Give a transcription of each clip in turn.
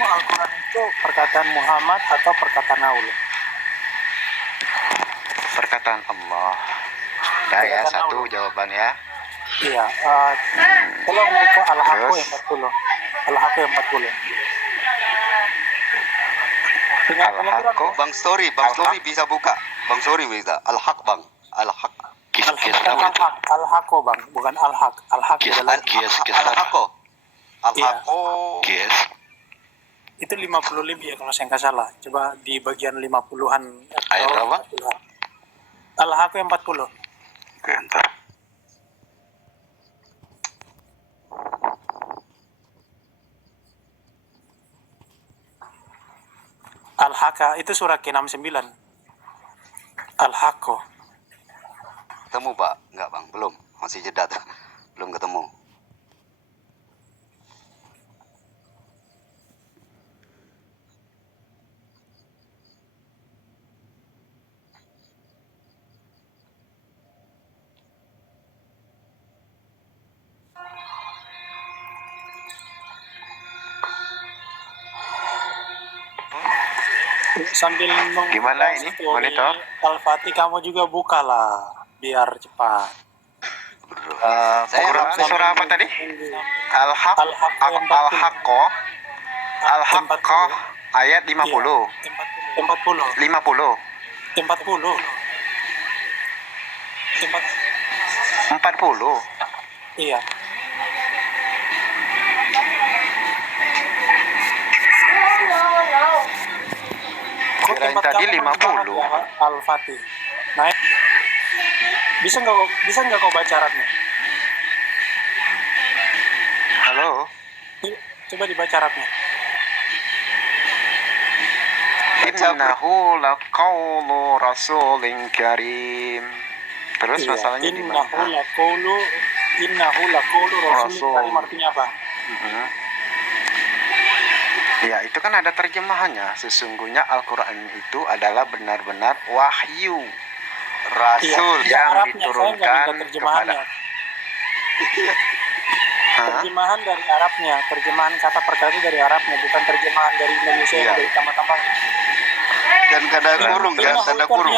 pendapatmu Al-Quran itu perkataan Muhammad atau perkataan Allah? Perkataan Allah. Dah ya, Perkataan satu Allah. jawaban ya. Iya. Tolong buka Al-Haqqah Terus? yang 40. Al-Haqqah yang 40. Al-Haqqah. Bang Story bisa buka. Bang Story bisa. Al-Haq Bang. Al-Haq. Bukan Al-Haq, Al-Haqqah Bang, bukan Al-Haq. Al-Haq adalah Al-Haqqo. Al-Haqqo. Yes. itu 50 lebih ya kalau saya nggak salah. Coba di bagian 50-an Ayat berapa? Al-Haqqah yang 40. Oke, ntar. Al-Haqqah itu surah ke-69. Al-Haqqah. Ketemu Pak? Enggak Bang, belum. Masih jeda tuh. Belum ketemu. Sambil Gimana ini, monitor? Al-Fatih kamu juga bukalah biar cepat. Saya Surah apa tadi? Al-Haq. Al-Haqqah yang 40. Al-Haqqah ayat 50. 40. 50. 40. 40. Iya. Kirain tadi 50. Al-Fatih. Naik. Bisa nggak kau baca Arabnya? Halo. Coba dibaca Arabnya. Innahu laqawlu rasulin karim. Terus Iya. masalahnya di mana? Innahu laqawlu rasulin karim artinya apa? Ya, itu kan ada terjemahannya. Sesungguhnya Al-Quran itu adalah benar-benar wahyu Rasul Iya, yang Arabnya, diturunkan saya nggak minta terjemahannya. Terjemahan dari Arabnya, terjemahan kata per kata dari Arabnya, bukan terjemahan dari Indonesia yang dari tambah-tambah. Dan tanda kurung ya, tanda kurung.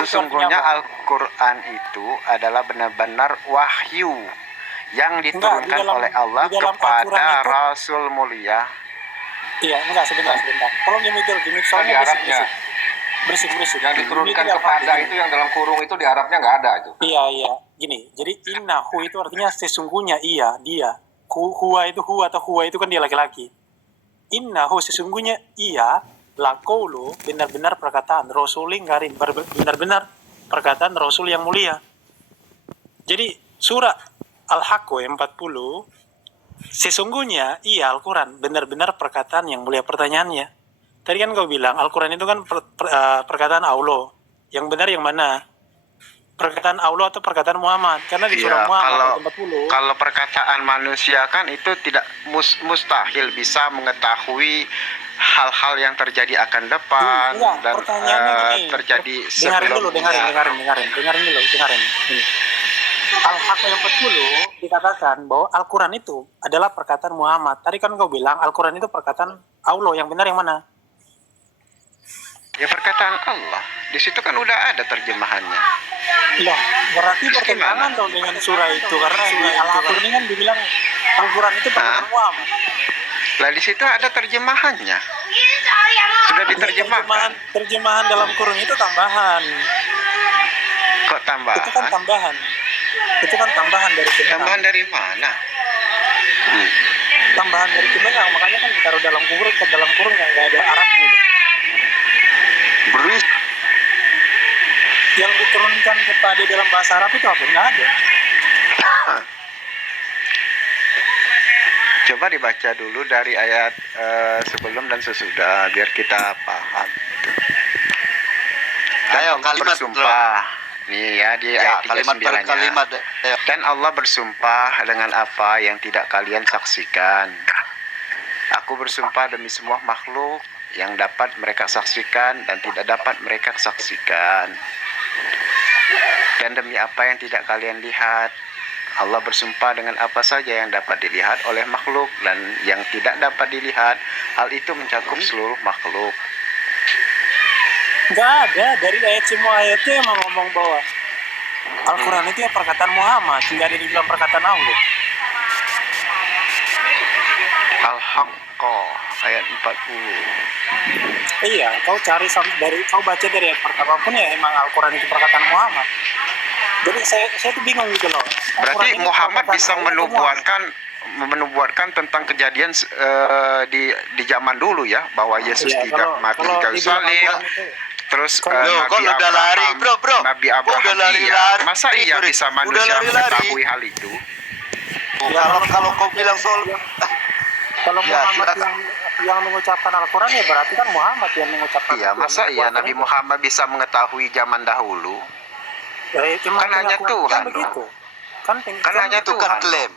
Sesungguhnya Al-Quran itu adalah benar-benar wahyu yang diturunkan oleh Allah kepada Rasul mulia. Iya, enggak, sebentar. Tolong gimmick soalnya berisik. Yang diturunkan kepada itu yang dalam kurung itu di Arabnya nggak ada itu. Iya. Gini, jadi innahu itu artinya sesungguhnya dia. Huwa itu kan dia laki-laki. Innahu sesungguhnya ia laqaulu benar-benar perkataan Rasulin karim, benar-benar perkataan Rasul yang mulia. Jadi surah Al-Haqqah 40 sesungguhnya ia Al-Quran benar-benar perkataan yang mulia. Pertanyaannya tadi kan kau bilang Al-Quran itu kan perkataan Allah. Yang benar yang mana? Perkataan Allah atau perkataan Muhammad? Karena di surah Muhammad 40. Kalau perkataan manusia kan itu tidak mustahil bisa mengetahui hal-hal yang terjadi akan depan dan terjadi sebelumnya. Dengarin dulu. Ini. Al-Haqqah yang 40 dikatakan bahwa Al-Quran itu adalah perkataan Muhammad. Tadi kan kau bilang Al-Quran itu perkataan Allah. Yang benar yang mana? Ya perkataan Allah. Di situ kan udah ada terjemahannya. Loh, berarti bertentangan dong dengan surah itu. Karena di Al-Haqqah ini kan dibilang Al-Quran itu perkataan Muhammad. Lah di situ ada terjemahannya. Sudah diterjemahkan. Terjemahan dalam kurung itu tambahan. Kok tambahan? Itu kan tambahan. Dari Kemenang. Tambahan dari mana? Tambahan dari Kemenang, makanya kan ditaruh dalam kurung yang nggak ada Arabnya. Beris. Yang diturunkan kepada dalam bahasa Arab itu apa? Nggak ada. Coba dibaca dulu dari ayat sebelum dan sesudah biar kita paham. Ayo kalimat bersumpah. Nih ya di ayat 39-nya. Kalimat. Dan Allah bersumpah dengan apa yang tidak kalian saksikan. Aku bersumpah demi semua makhluk yang dapat mereka saksikan dan tidak dapat mereka saksikan. Dan demi apa yang tidak kalian lihat. Allah bersumpah dengan apa saja yang dapat dilihat oleh makhluk dan yang tidak dapat dilihat. Hal itu mencakup seluruh makhluk. Nggak ada, dari ayat semua ayatnya emang ngomong bahwa Al-Quran itu ya perkataan Muhammad, tidak ada dibilang perkataan Allah. Al-Haqqa ayat 40. Iya, kau cari kau baca dari ayat pertama pun ya emang Al-Quran itu perkataan Muhammad. Jadi saya tuh bingung gitu loh. Berarti Al-Quran ini Muhammad perkataan bisa Allah itu menubuatkan tentang kejadian di zaman dulu ya, bahwa Yesus Iya, tidak mati di kayu dibilang salib. Al-Quran itu, Terus Kalau- kok udah lari, bro. Nabi Kok Abraham udah lari-lari? iya. Masa iya Sorry, bisa udah manusia lari-lari. mengetahui hal itu? Kalau kau bilang soal kalau Ya, Muhammad silakan. yang mengucapkan Al-Quran ya berarti kan Muhammad yang mengucapkan. Iya, masa iya Nabi Muhammad bisa mengetahui zaman dahulu? Kan hanya Tuhan, begitu. Kan hanya itu kan Tuhan. klaim.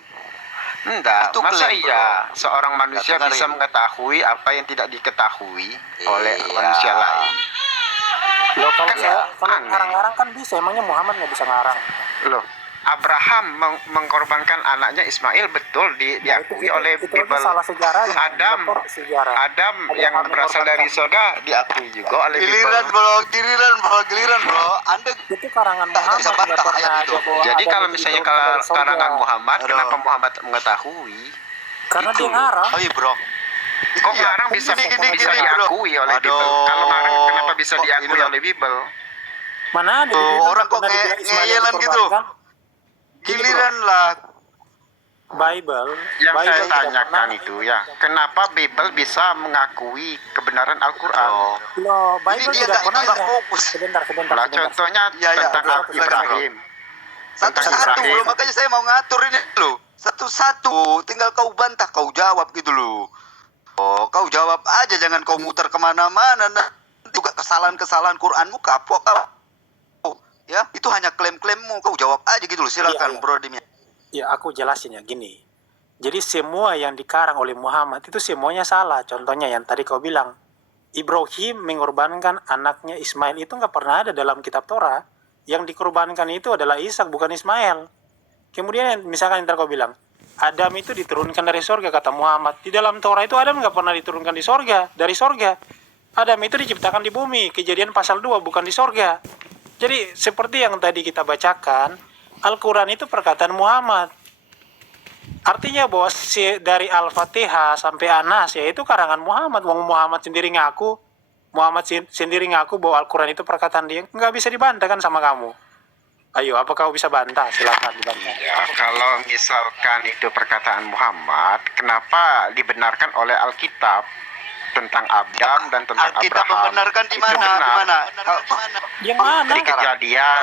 Enggak, Itu masa klaim, iya bro. seorang manusia Nggak bisa dengerin. mengetahui apa yang tidak diketahui oleh Iya. manusia lain? Loh, kalau Kan kalau aneh. ngarang-ngarang kan bisa, emangnya Muhammad nggak bisa ngarang? Loh, Abraham mengkorbankan anaknya Ismail, betul diakui oleh itu Bible. salah sejarahnya. Adam Sejarah. Adam Ada yang yang berasal dari mengorbankan. surga diakui juga oleh Giliran Bible. bro. Anda Itu karangan Tak Muhammad, bisa nggak bantah pernah ayat ada itu. bahwa Jadi Adam kalau itu misalnya diturunkan dari sorga. karangan Muhammad, Aduh. kenapa Muhammad mengetahui? Karena itu. dia ngarang. Oh iya, bro. Kok Iya, ngarang bisa gini, bisa bro. diakui oleh Aduh. Bible? Kalau ngarang kenapa bisa Kok diakui ini, oleh Bible? Mana ada di Tuh, Bible orang kok pernah dibilang Ismail ngeyelan gitu. dikorbankan? Giliran lah. Bible. Yang Bible saya tidak tanyakan pernah- itu ya, kenapa Bible bisa mengakui kebenaran Al-Quran? Oh. Loh, Ini Bible dia tidak nggak pernah. fokus. Sebentar. Lah contohnya Ya, ya, tentang satu-satu, Ibrahim. Tentang Satu-satu Ibrahim. bro, makanya saya mau ngatur ini loh. Satu-satu, tinggal kau bantah, kau jawab gitu loh. Oh, kau jawab aja, jangan kau muter kemana-mana. Nah, juga kesalahan-kesalahan Quranmu kapok kau. Ya, itu hanya klaim-klaimmu, kau jawab aja gitu loh. Silakan Iya. bro Dimya. Ya, aku jelasin ya gini. Jadi semua yang dikarang oleh Muhammad itu semuanya salah. Contohnya yang tadi kau bilang, Ibrahim mengorbankan anaknya Ismail, itu nggak pernah ada dalam kitab Torah. Yang dikorbankan itu adalah Ishak, bukan Ismail. Kemudian misalkan yang tadi kau bilang, Adam itu diturunkan dari sorga, kata Muhammad. Di dalam Torah itu Adam nggak pernah diturunkan dari sorga. Adam itu diciptakan di bumi, Kejadian pasal 2, bukan di sorga. Jadi seperti yang tadi kita bacakan, Al-Quran itu perkataan Muhammad. Artinya bahwa dari Al-Fatihah sampai An-Nas ya itu karangan Muhammad. Wong Muhammad sendiri ngaku, sendiri ngaku bahwa Al-Quran itu perkataan dia. Nggak bisa dibantah kan sama kamu. Ayo, apa kau bisa bantah? Silakan dibantah. Ya, kalau misalkan itu perkataan Muhammad, kenapa dibenarkan oleh Alkitab tentang Adam dan tentang Alkitab Abraham? membenarkan di Itu mana? Di benar. mana? Yang mana? Di kejadian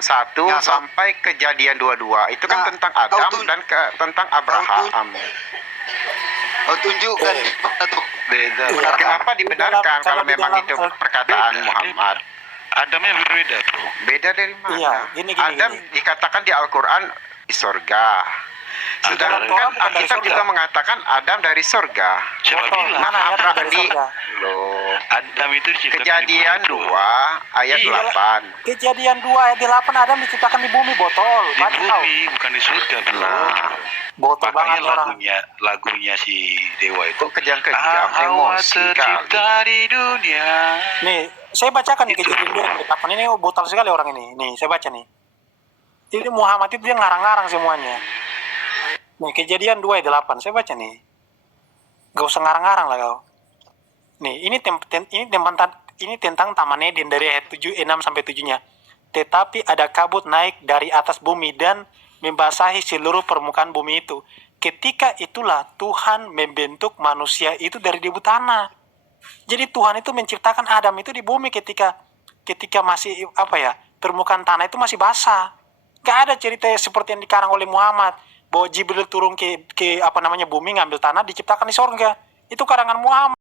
1 Ya, kau- sampai kejadian 22 itu kan Nah, tentang kau Adam tun- dan tentang Abraham. Kau tunjukkan di mana tuh. Beda. Benar. Kenapa dibenarkan Kalau kalau di memang dalam- itu perkataan Beda. Muhammad? Adamnya berbeda, bro. Beda dari mana? Iya, gini. Adam dikatakan di Al-Quran di surga. Dalam Sedangkan Torah bukan dari Alkitab surga. juga mengatakan Adam dari surga. Siapa Botol, bilang? mana ayatnya Abraham dari di surga? loh. Adam itu diciptakan Kejadian di bumi, 2 ayat Iya. 8. Kejadian 2 ayat 8, Adam diciptakan di bumi, botol. di Baca kau. bumi, bukan di surga, bro. Nah, Botol Makanya banget orang. lagunya si Dewa itu. kok kejam-kejam Hawa emosi kali. tercipta di dunia. Nih, saya bacakan nih Itu. kejadian 2 ayat 8 ini botol sekali orang ini. Nih, saya baca nih. Ini Muhammad itu dia ngarang-ngarang semuanya. Nih, kejadian 2 ayat 8, saya baca nih. Gak usah ngarang-ngarang lah kau. Nih, ini tentang Taman Eden dari ayat 6 sampai 7-nya. Tetapi ada kabut naik dari atas bumi dan membasahi seluruh permukaan bumi itu. Ketika itulah Tuhan membentuk manusia itu dari debu tanah. Jadi Tuhan itu menciptakan Adam itu di bumi ketika masih permukaan tanah itu masih basah. Gak ada cerita seperti yang dikarang oleh Muhammad bahwa Jibril turun ke bumi ngambil tanah diciptakan di sorga. Itu karangan Muhammad.